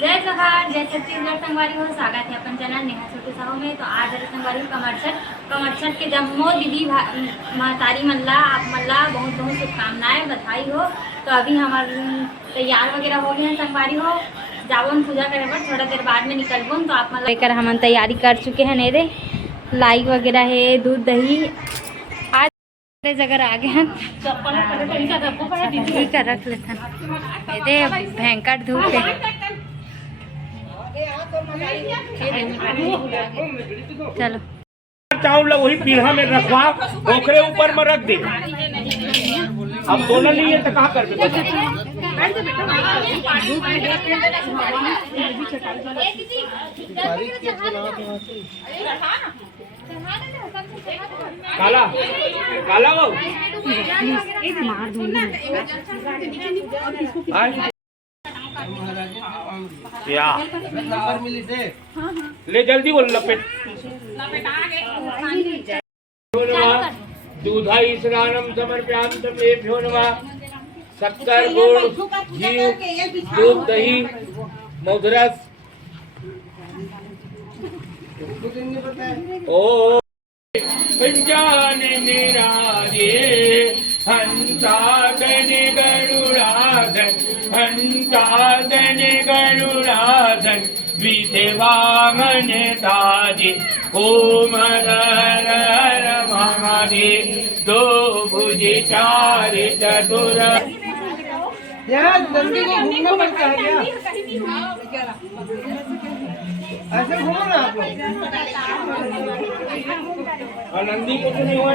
जय जोहार, जय छत्तीसगढ़ संगवारी हो। स्वागत है अपन चैनल नेहा छोटू साहू में। तो आज संगवारी कमरछठ के जम्मो दीदी महतारी मल्ला आप मल्ला बहुत बहुत शुभकामनाएं बधाई हो। तो अभी हमारे तैयार वगैरह हो गए हैं संगवारी हो, जावन पूजा करे पर थोड़ा देर बाद में निकलबो। तो आप मल्ला लेकर हम तैयारी कर चुके हैं। नेरे लाई वगैरह है, दूध दही आज जगह आ गए हैं। ठीक है, रख लेते भयंकर धूप है। चलो चावल वही पीढ़ा में रखवा, ओकरे ऊपर में रख दे। अब दोनों नहीं है तो कहाँ कर काला काला वो क्या ले जल्दी बोल लपेट दूधाई स्नानम समर्पयामि नमः। शक्कर गुड़ घी दूध दही मधुरस ओ पंचान निराजे हंसादन गरुड़ाधन हंसादन गरुड़ाधन विदेवामन ताजे ओम हर हर महादेव दो भुज चार चतुर। यार नंदी को घूमना पड़ता है क्या? ऐसे घूमो ना आप लोग। नंदी को तो नहीं हुआ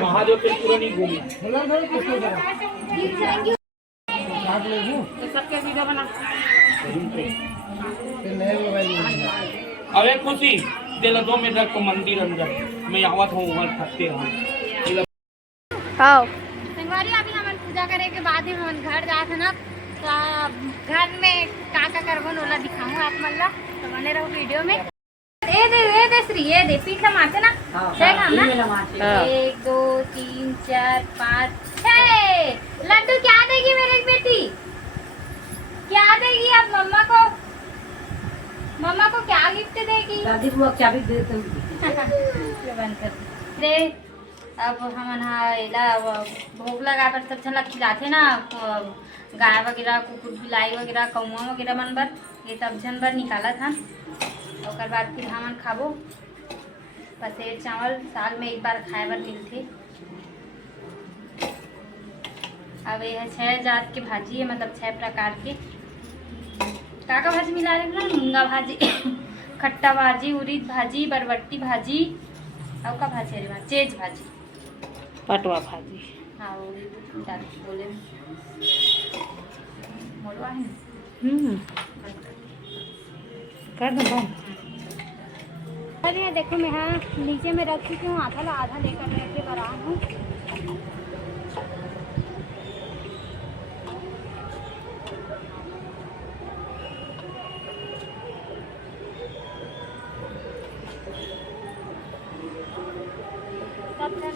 महादेव पे पूरा नहीं घूमी। अरे खुशी दिल 2 मिनट रख मंदिर अंदर मैं आवत हूँ वहाँ थकते हैं। संगवारी अभी हम पूजा करे के बाद ही हम घर जाते ना, तो घर में का करबो ओला दिखाऊंगा आप मल्ला। तो बने रहो वीडियो में। ए दे श्री ये दे पीठ मारते ना देख हम ना 1 2 3 4 5 6 लड्डू क्या देगी मेरी बेटी, क्या देगी अब मम्मा को क्या गिफ्ट देगी? दादी बुआ क्या भी दे तुम बंद कर दे। अब हम भोग लगा पर सब झन खिलाते ना, गाय वगैरह कुकुर बिलाई वगैरह कौआ वगैरह मन बर ये सब झन बर निकाला था। और बाद फिर हमन खाबो। पसेर चावल साल में एक बार खाए बर मिलते। अब यह 6 जात के भाजी है, मतलब 6 प्रकार के। का भाजी मिला रहे ना, मूंगा भाजी खट्टा भाजी, उड़ीद भाजी, बरबट्टी भाजी और का भाजी अरे चेज भाजी, पटवा भाजी। हाँ उड़ीद बोले मोड़वा है। कर दो अरे देखो मैं हाँ नीचे में रख चुकी हूँ, आधा लेकर बना हूँ।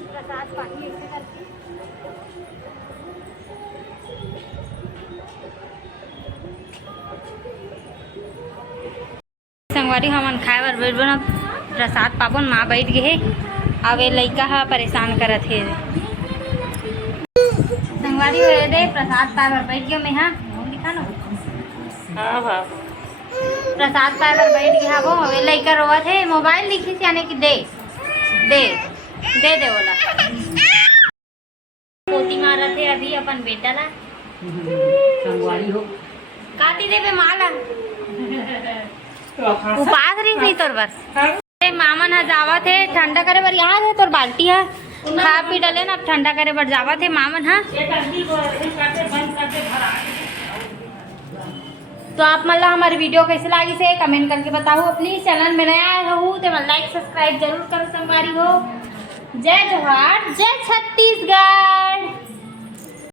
प्रसाद पानी ऐसे करके संगवारी हमन खाए बर बैठ बना प्रसाद पाबन माँ बैठ गए। अब ये लड़का हा परेशान करत है। संगवारी हो दे प्रसाद पाए बर बैठ गयो मैं हाँ दिखा ना। हाँ प्रसाद पाए बर बैठ गया वो ये लड़का रोवत है। मोबाइल दिखी थी यानी कि दे दे दे दे बोला। पोती मारा थे अभी अपन बेटा ला संगवारी हो काटी दे पे माला उपास रही थी तोर बस मामन हा जावत है ठंडा करे बर याद है तोर बाल्टी है खा पी डले ना। अब ठंडा करे बर जावत है मामन हा। तो आप मतलब हमारे वीडियो कैसे लगी से कमेंट करके बताओ। प्लीज चैनल में नया आए हो तो लाइक सब्सक्राइब जरूर करो संगवारी हो। जय जोहार, जय छत्तीसगढ़।